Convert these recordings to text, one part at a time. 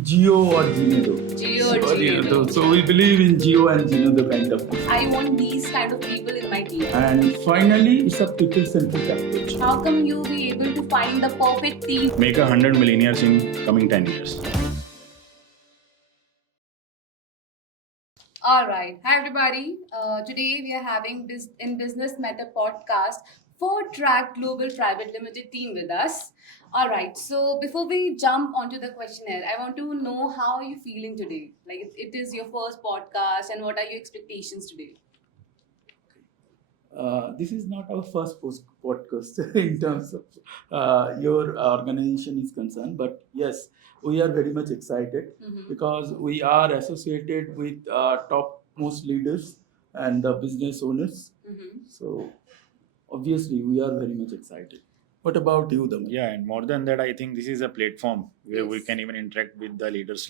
Geo or Genodo. Geo or Genodo. So we believe in Geo and Genodo kind of thing. I want these kind of people in my team. And finally, it's a people-centric approach. How come you be able to find the perfect team? Make 100 millionaires in coming 10 years. All right. Hi, everybody. Today we are having in Business Meta podcast 4-Track Global Private Limited team with us. All right. So before we jump onto the questionnaire, I want to know how are you feeling today? Like it is your first podcast, and what are your expectations today? This is not our first podcast in terms of your organization is concerned, but yes, we are very much excited because we are associated with topmost leaders and business owners. So obviously, we are very much excited. What about you, Daman? Yeah, and more than that, I think this is a platform where we Yes. can even interact with the leaders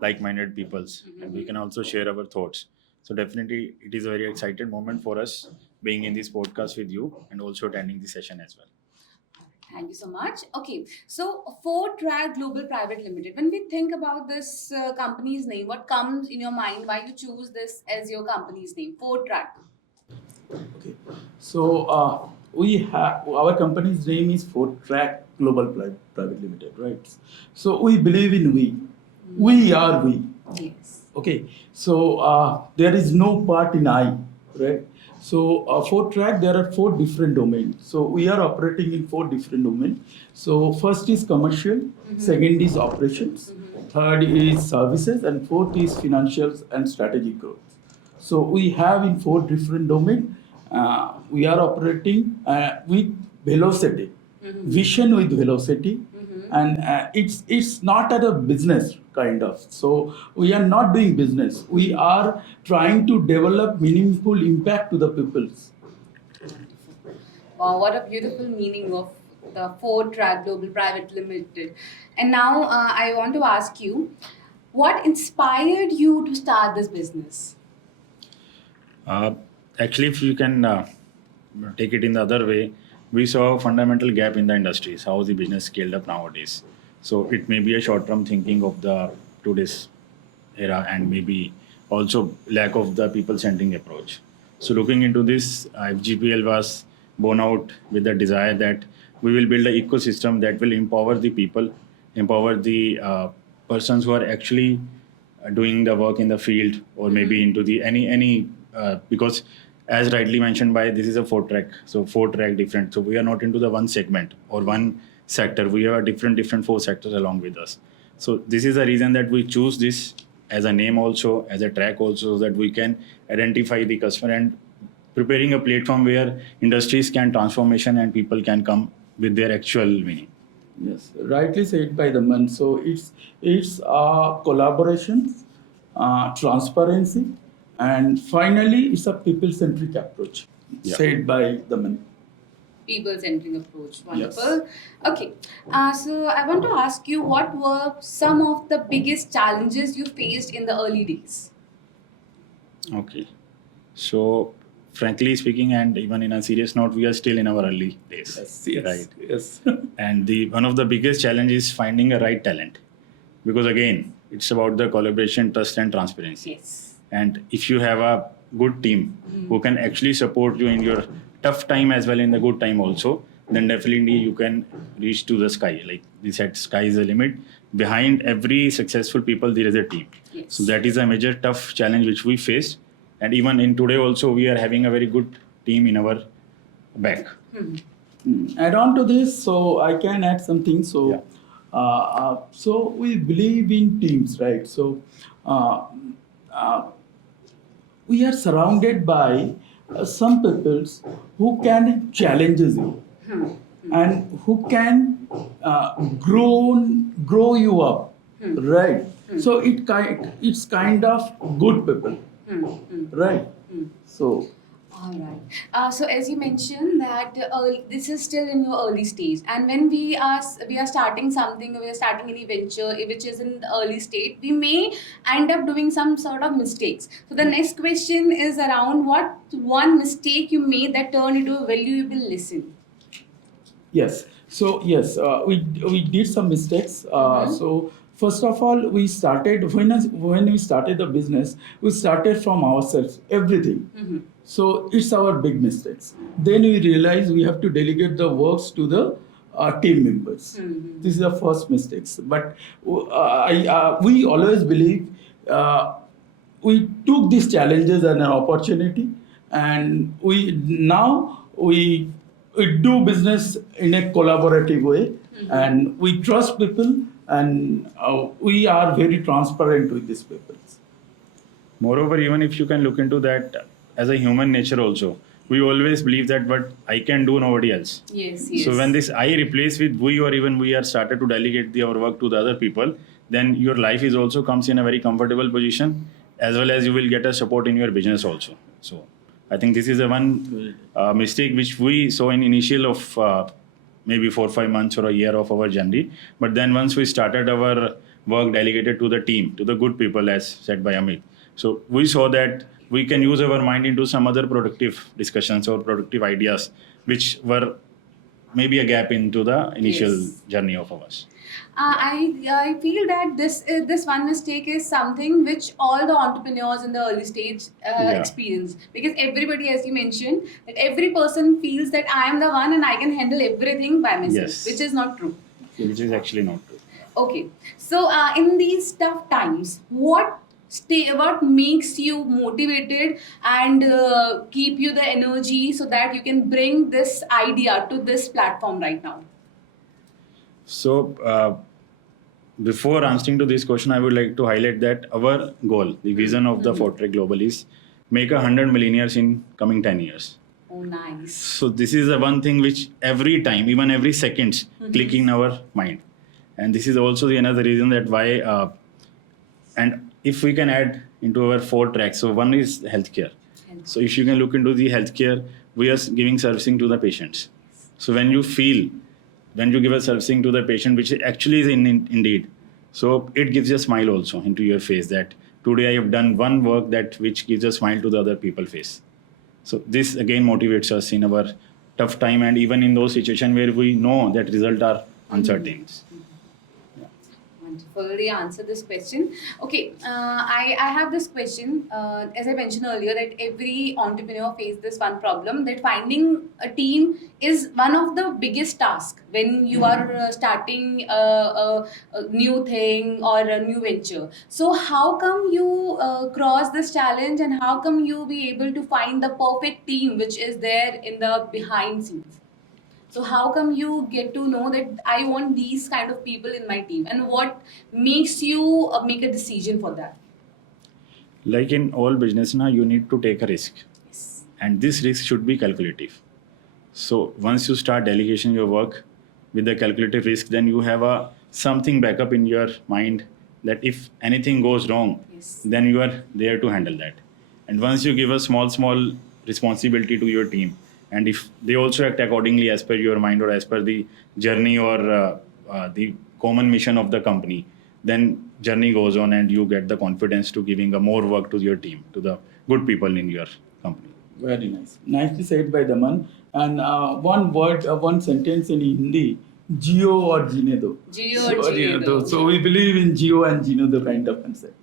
like-minded peoples, and we can also share our thoughts. So definitely, it is a very excited moment for us being in this podcast with you and also attending the session as well. Thank you so much. Okay, so 4-Track Global Private Limited. When we think about this company's name, what comes in your mind? Why you choose this as your company's name? 4-Track. Okay. So we have our company's name is 4-Track Global Private Limited, right? So we believe in we. We are we. Yes. Okay. So there is no part in I, right? So 4-Track, there are 4 different domains. So we are operating in 4 different domains. So first is commercial, second is operations, third is services, and fourth is financials and strategic growth. So we have in 4 different domains. We are operating with velocity, vision with velocity, and it's not at a business kind of. So we are not doing business. We are trying to develop meaningful impact to the peoples. Wow, what a beautiful meaning of the 4-Track Global Private Limited. And now I want to ask you, what inspired you to start this business? Actually, if you can take it in the other way, we saw a fundamental gap in the industries, how the business scaled up nowadays. So it may be a short-term thinking of the today's era and maybe also lack of the people-centering approach. So looking into this, FGPL was born out with the desire that we will build an ecosystem that will empower the people, empower the persons who are actually doing the work in the field or maybe into the any because as rightly mentioned by this is a 4-track, so 4-track different, so we are not into the one segment or one sector, we have a different 4 sectors along with us. So this is the reason that we choose this as a name also, as a track also, so that we can identify the customer and preparing a platform where industries can transformation and people can come with their actual meaning. Yes, rightly said by the man. So it's collaboration, transparency, and finally it's a people-centric approach. Yeah. Said by the man. People-centering approach. Yes. Wonderful. Okay. So I want to ask you, what were some of the biggest challenges you faced in the early days? Okay. So, frankly speaking, and even in a serious note, we are still in our early days. Yes. Right. Yes. And the one of the biggest challenges is finding a right talent, because again, it's about the collaboration, trust, and transparency. Yes. And if you have a good team who can actually support you in your tough time as well in the good time also, then definitely you can reach to the sky. Like they said, sky is the limit. Behind every successful people, there is a team. Yes. So that is a major tough challenge which we faced. And even in today also, we are having a very good team in our back. Add on to this, so I can add something. So, Yeah. So we believe in teams, right? So, we are surrounded by some peoples who can challenges you and who can grow you up, right? So it's kind of good people, right? So. All right. So as you mentioned that this is still in your early stage, and when we are starting something, we are starting any venture which is in the early state, we may end up doing some sort of mistakes. So the next question is around what one mistake you made that turned into a valuable lesson. Yes. So yes, we did some mistakes. So First of all, we started when we started the business, we started from ourselves, everything. So it's our big mistakes. Then we realized we have to delegate the works to the team members. This is the first mistakes. But we always believe we took these challenges as an opportunity, and we do business in a collaborative way, and we trust people, and we are very transparent with these people. Moreover, even if you can look into that as a human nature also, we always believe that what I can do, nobody else. Yes, yes. So when this I replace with we, or even we are started to delegate our work to the other people, then your life is also comes in a very comfortable position, as well as you will get a support in your business also. So I think this is a one mistake which we saw in initial of maybe 4 or 5 months or a year of our journey. But then once we started our work delegated to the team, to the good people, as said by Amit, so we saw that we can use our mind into some other productive discussions or productive ideas, which were maybe a gap into the initial Yes. journey of ours. I feel that this one mistake is something which all the entrepreneurs in the early stage Yeah. experience, because everybody, as you mentioned, that every person feels that I am the one and I can handle everything by myself, Yes. which is not true. Which is actually not true. Okay, so in these tough times, what makes you motivated and keep you the energy so that you can bring this idea to this platform right now? So, before answering to this question, I would like to highlight that our goal, the vision of the Fortrek Global is make 100 millionaires in coming 10 years. Oh, nice. So this is the one thing which every time, even every second, click in our mind. And this is also the another reason that why, and if we can add into our 4 tracks, so one is healthcare. So if you can look into the healthcare, we are giving servicing to the patients. So when you give a servicing to the patient, which actually is indeed, so it gives a smile also into your face that today I have done one work that which gives a smile to the other people's face. So this again motivates us in our tough time, and even in those situations where we know that results are uncertain. Wonderfully answer this question. Okay, I have this question. As I mentioned earlier, that every entrepreneur faces this one problem, that finding a team is one of the biggest tasks when you are starting a new thing or a new venture. So how come you cross this challenge, and how come you be able to find the perfect team which is there in the behind scenes? So how come you get to know that I want these kind of people in my team, and what makes you make a decision for that? Like in all business now, you need to take a risk, Yes. and this risk should be calculative. So once you start delegation your work with the calculative risk, then you have a something backup in your mind that if anything goes wrong, Yes. then you are there to handle that. And once you give a small responsibility to your team, and if they also act accordingly as per your mind or as per the journey or the common mission of the company, then journey goes on and you get the confidence to giving a more work to your team, to the good people in your company. Very nice. Nicely said by Daman. And one sentence in Hindi, Geo or Jinedo. Geo or Jinedo. So we believe in Geo and Jinedo kind of concept.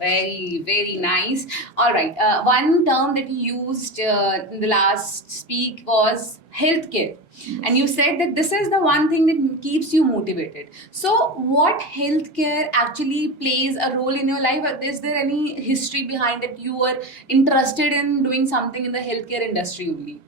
Very, very nice. All right. One term that you used in the last speak was healthcare. And you said that this is the one thing that keeps you motivated. So, what healthcare actually plays a role in your life? Is there any history behind it? You were interested in doing something in the healthcare industry only?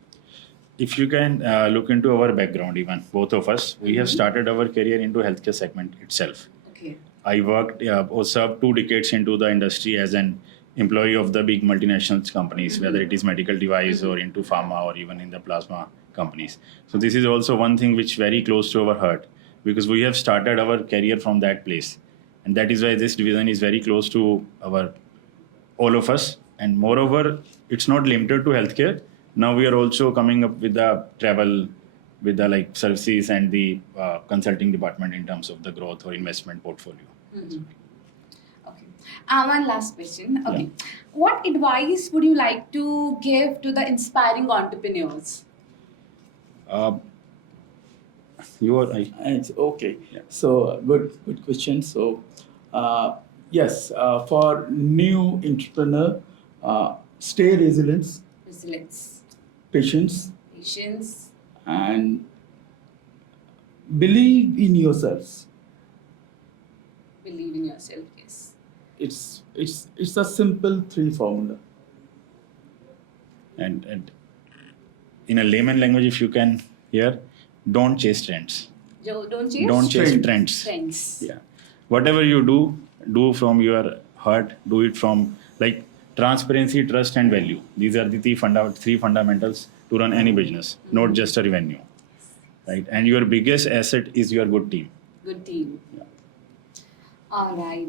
If you can look into our background, even both of us, we have started our career into healthcare segment itself. Okay. I worked or served 2 decades into the industry as an employee of the big multinational companies, whether it is medical device or into pharma or even in the plasma companies. So this is also one thing which very close to our heart, because we have started our career from that place, and that is why this division is very close to our all of us. And moreover, it's not limited to healthcare. Now we are also coming up with the travel, with the like services and the consulting department in terms of the growth or investment portfolio. Okay. One last question. Okay. What advice would you like to give to the inspiring entrepreneurs? You are, It's okay. Yeah. So good question. So yes, for new entrepreneur, stay resilience, Resilience, patience, patience, and believe in yourselves. believe in yourself. Yes. It's a simple three formula. and in a layman language, if you can hear, don't chase trends. Don't chase Don't chase Trend. trends. trends. Yeah. Whatever you do from your heart. Do it from like transparency, trust, and value. These are the three fundamentals to run any business, not just a revenue. Right. And your biggest asset is your good team. Good team. Yeah. All right.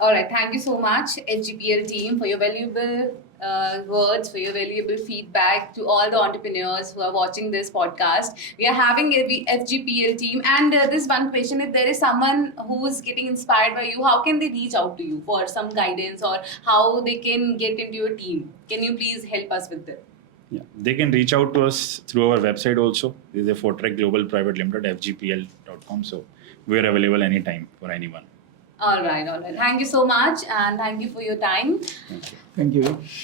All right. Thank you so much, FGPL team, for your valuable words, for your valuable feedback to all the entrepreneurs who are watching this podcast. We are having a FGPL team, and this one question: if there is someone who is getting inspired by you, how can they reach out to you for some guidance, or how they can get into your team? Can you please help us with that? Yeah. They can reach out to us through our website also. This is a Fortrack Global Private Limited, fgpl.com. So we are available anytime for anyone. All right. All right. Thank you so much, and thank you for your time. Thank you. Thank you.